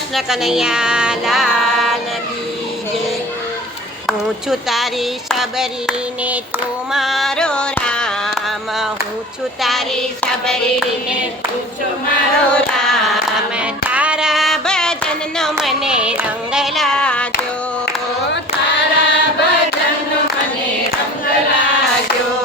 કૃષ્ણ કનૈયા લાલ કી જય। હું છું તારી શબરી ને તું મારો રામ, હું છું તારી શબરી ને તું છું મારો રામ। તારા ભજનનો મને રંગ લાગ્યો, તારા ભજનનો મને રંગ લાગ્યો।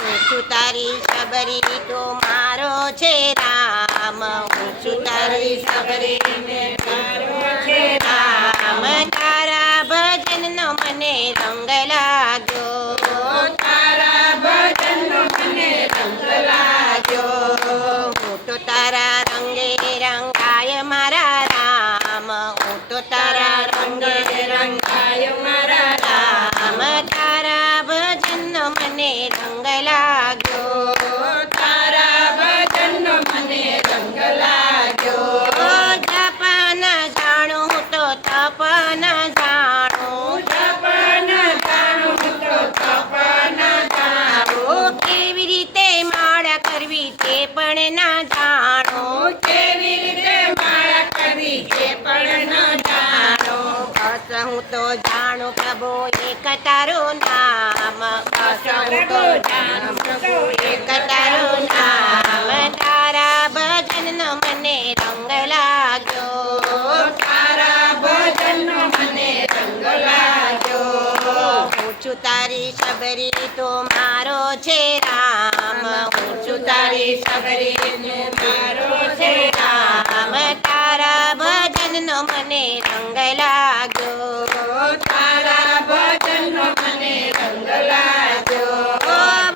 હું છું તારી શબરી તો મારો છે રામ, હું છું તારી શબરી ને મારો છે રામ। તારા ભજનનો મને રંગ લાગ્યો, તારા ભજનનો મને રંગ લાગ્યો। હું તો તારા રંગે રંગાય મારા રામ, હું તો તારા રંગે રંગાય મારા રામ। તારા ભજનનો મને રંગ લાગ્યો, તારા ભજનનો મને રંગ લાગ્યો। જપ ન જાણું હું તો તપ ન જાણું, જપ ન જાણું હું તો તપ ન જાણું। કેવી રીતે માળા કરવી તે પણ ન જાણું, કેવી રીતે માળા કરવી તે પણ ન જાણું। બસ હું તો જાણું પ્રભુ એક તારું નામ, બસ હું તો જાણું પ્રભુ એક તારું નામ। તારા ભજનનો મને રંગ લાગ્યો, તારા ભજનનો મને રંગ લાગ્યો। હું છું તારી શબરી તો મારો છે રામ, હું છું તારી શબરી તો મારો છે રામ। તારા ભજનનો મને રંગ લાગ્યો, તારા ભજનનો મને રંગ લાગ્યો।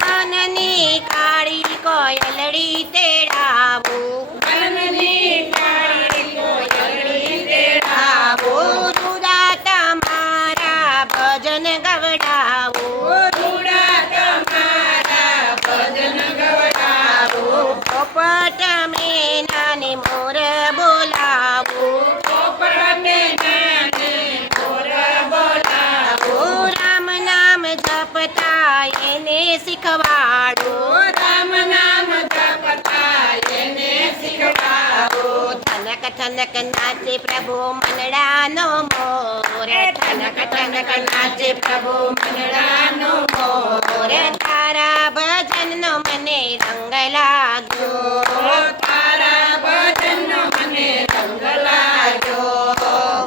વનની કાળી કોયલડી તેડાવું, વનની કાળી કોયલડી તેડાવું। રૂડા તમારા ભજન ગવડાવું, રૂડા તમારા ભજન ગવડાવું। પોપટ મેનાને મોર બોલાવું, પોપટ મેનાને મોર બોલાવું। રામ નામ જપતા એને શીખવાડું, રામ નામ જપતા એને શીખવાડું। થનક થનક નાચે પ્રભુ મનડાનો મોર, થનક થનક નાચે પ્રભુ મનડાનો મોર। તારા ભજનનો મને રંગ લાગ્યો, તારા ભજનનો મને રંગ લાગ્યો।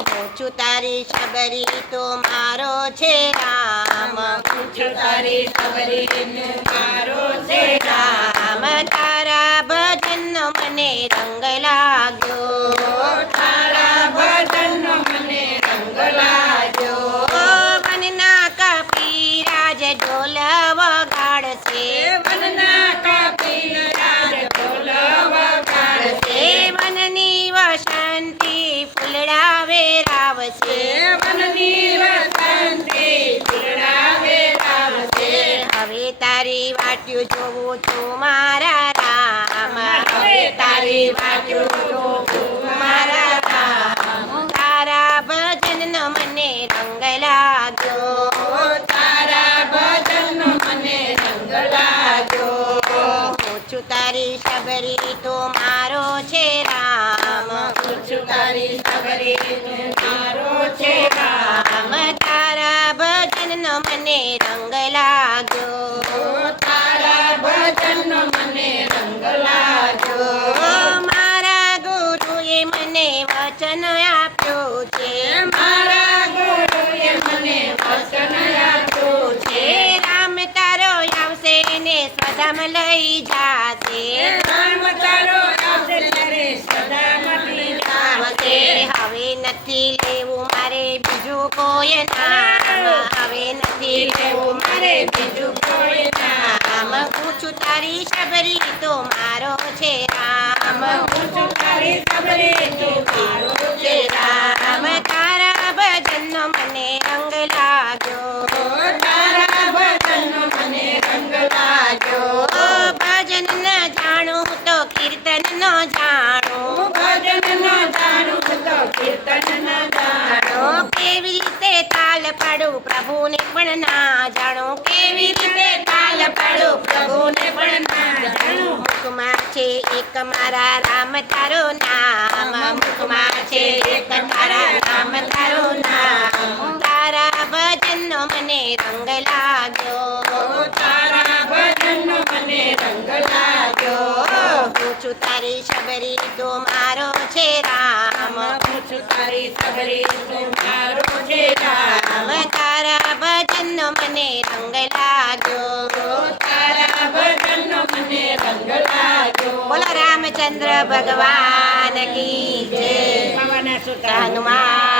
હું છું તારી શબરી તો મારો છે રામ, હું છું તારી શબરી મારો છે રામ। તારા ભજનનો મને રંગ લાગ્યો, તારા ભજનનો મને રંગ લાગ્યો। વનના કપિરાજ ઢોલ વગાડશે, વનના કપિરાજ ઢોલ વગાડશે। વનની વસંતી ફૂલડા વેરાવશે, વનની વસંતી ફૂલડા વેરાવશે। હવે તારી વાટ્યું જોઉં છું મારા રામ, હવે તારી વાટ્યું જોઉં છું મારા રામ। તારા ભજનનો મને રંગ લાગ્યો, તારા ભજનનો મને રંગ લાગ્યો। હું છું તારી શબરી તો મારો છે રામ, હું છું તારી શબરી તો મારો છે રામ। તારા ભજનનો મને રંગ લાગ્યો, તારા ભજનનો મને રંગ લાગ્યો। મારા ગુરુએ મને વચન આપ્યું છે, મારા ગુરુએ મને વચન આપ્યું છે। રામ તારો આવશે ને સદામ લઈ જાશે, રામ તારો આવશે ને સદામ લઈ જાશે। હવે નથી લેવું મારે બીજું કોઈ નામ, હવે નથી લેવું મારે બીજું કોઈ નામ। હું છું તારી શબરી તો મારો છે રામ, હું છું તારી શબરી તો મારો છે રામ। તારા ભજનનો મને રંગ લાગ્યો, તારા ભજનનો મને રંગ લાગ્યો। ભજન ન જાણું તો કીર્તન ન જાણું, ભજન ન જાણું તો કીર્તન ન જાણું। કેવી રીતે તાલ પાડું પ્રભુને પણ ના જાણું, કેવી રીતે તાલ પાડું પ્રભુને પણ ના જાણું। મુખમાં છે એક મારા રામ તારો નામ, મુખમાં છે છું તારી શબરી તું મારો છે રામ હું છું તારી સબરી તું મારો છે રામ તારા ભજનનો મને રંગ લાગ્યો તારા ભજનનો મને રંગ લાગ્યો બોલો રામચંદ્ર ભગવાન કી જય પવન સુત હનુમાન